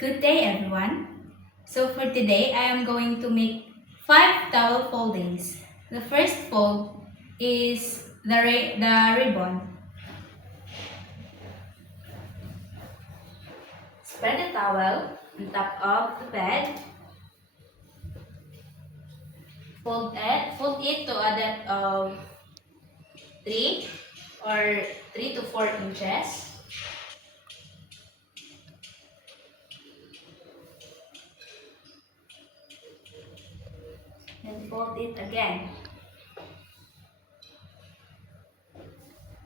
Good day, everyone. So for today, I am going to make 5 towel foldings. The first fold is the ribbon. Spread the towel on top of the bed. Fold it to a depth of 3 or 3 to 4 inches. Then fold it again.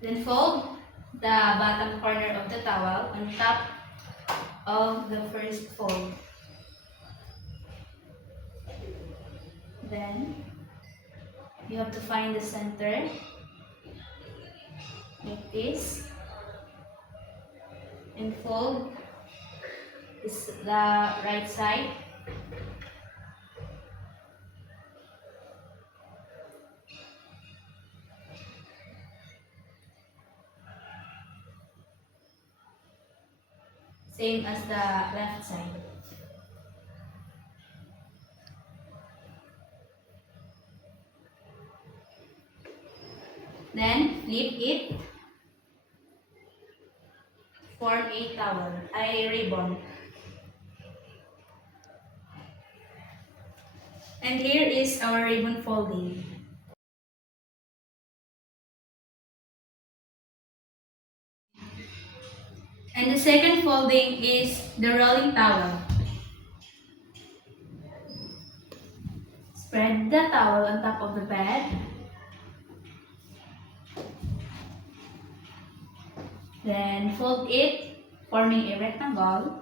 Then fold the bottom corner of the towel on top of the first fold. Then you have to find the center like this and fold the right side. Same as the left side. Then flip it. Form a ribbon. And here is our ribbon folding. And the second folding is the rolling towel. Spread the towel on top of the bed. Then fold it, forming a rectangle.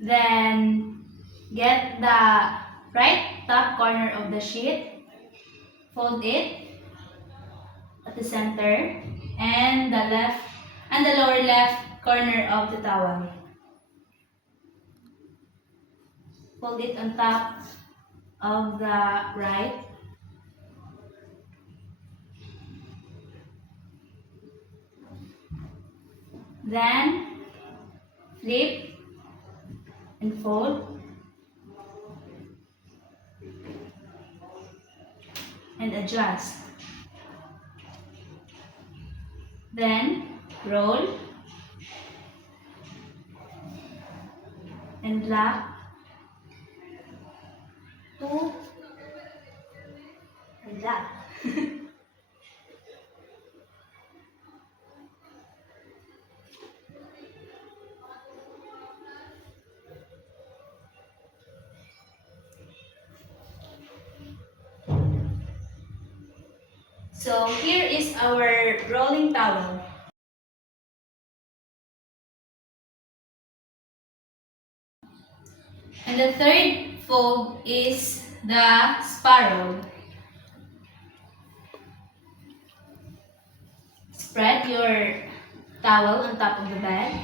Then get the right top corner of the sheet, fold it at the center, and the lower left corner of the towel. Fold it on top of the right. Then flip and fold and adjust. Then roll and lock two and lock. So here is our rolling towel. And the third fold is the spiral. Spread your towel on top of the bed.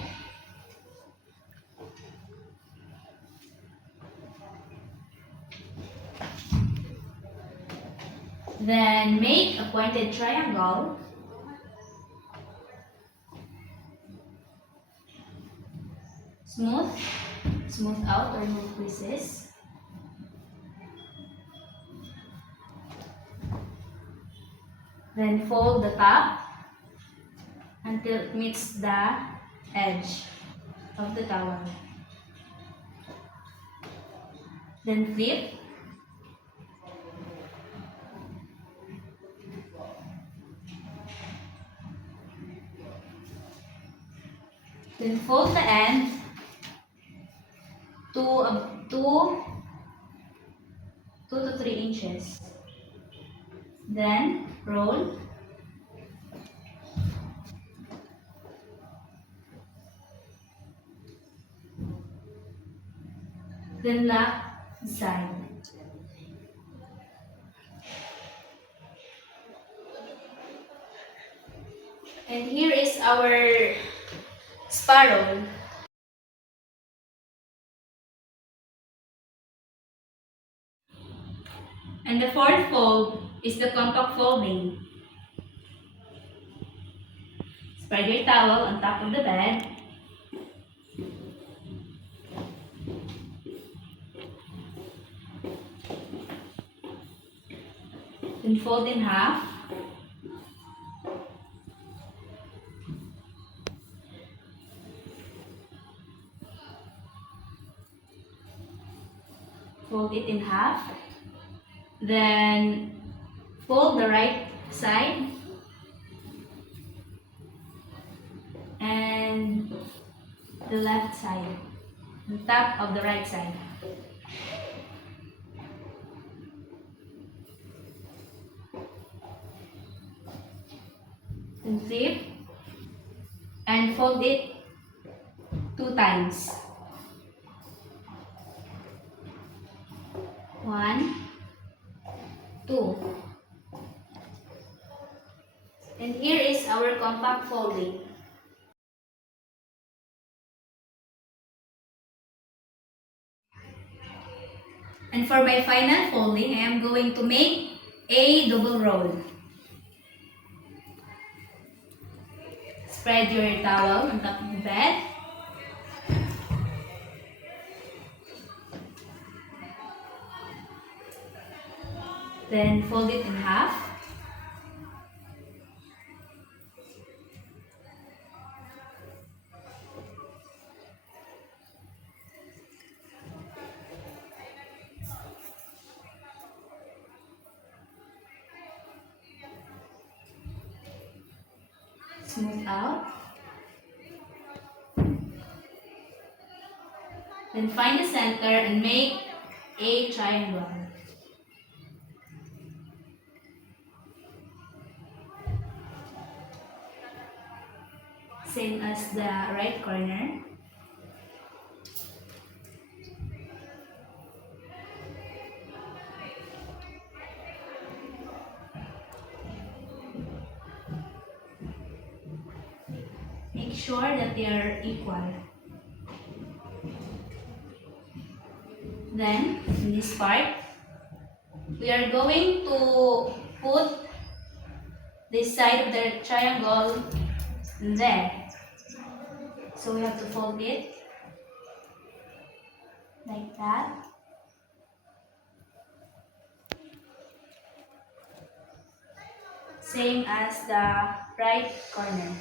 Then make a pointed triangle. Smooth out or remove creases. Then fold the top until it meets the edge of the towel. Then flip. Then fold the end to 2 to 3 inches. Then roll. Then lock the side. And here is our spiral. And the fourth fold is the compact folding. Spread your towel on top of the bed. Then fold in half. Fold it in half. Then fold the right side and the left side, the top of the right side. Then flip and fold it 2 times. 1, 2. And here is our compact folding. And for my final folding, I am going to make a double roll. Spread your towel on top of the bed. Then fold it in half. Smooth out. Then find the center and make a triangle. Same as the right corner. Make sure that they are equal. Then, in this part, we are going to put this side of the triangle there. So we have to fold it like that. Same as the right corner.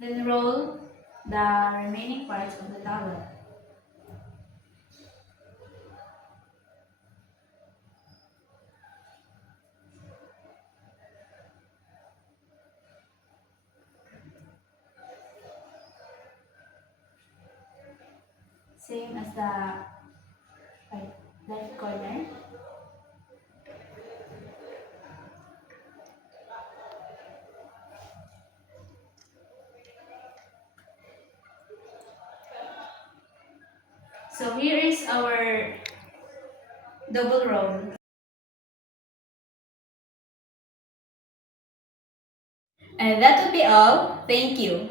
Then roll the remaining parts of the towel. Same as the left corner. So here is our double roll. And that would be all. Thank you.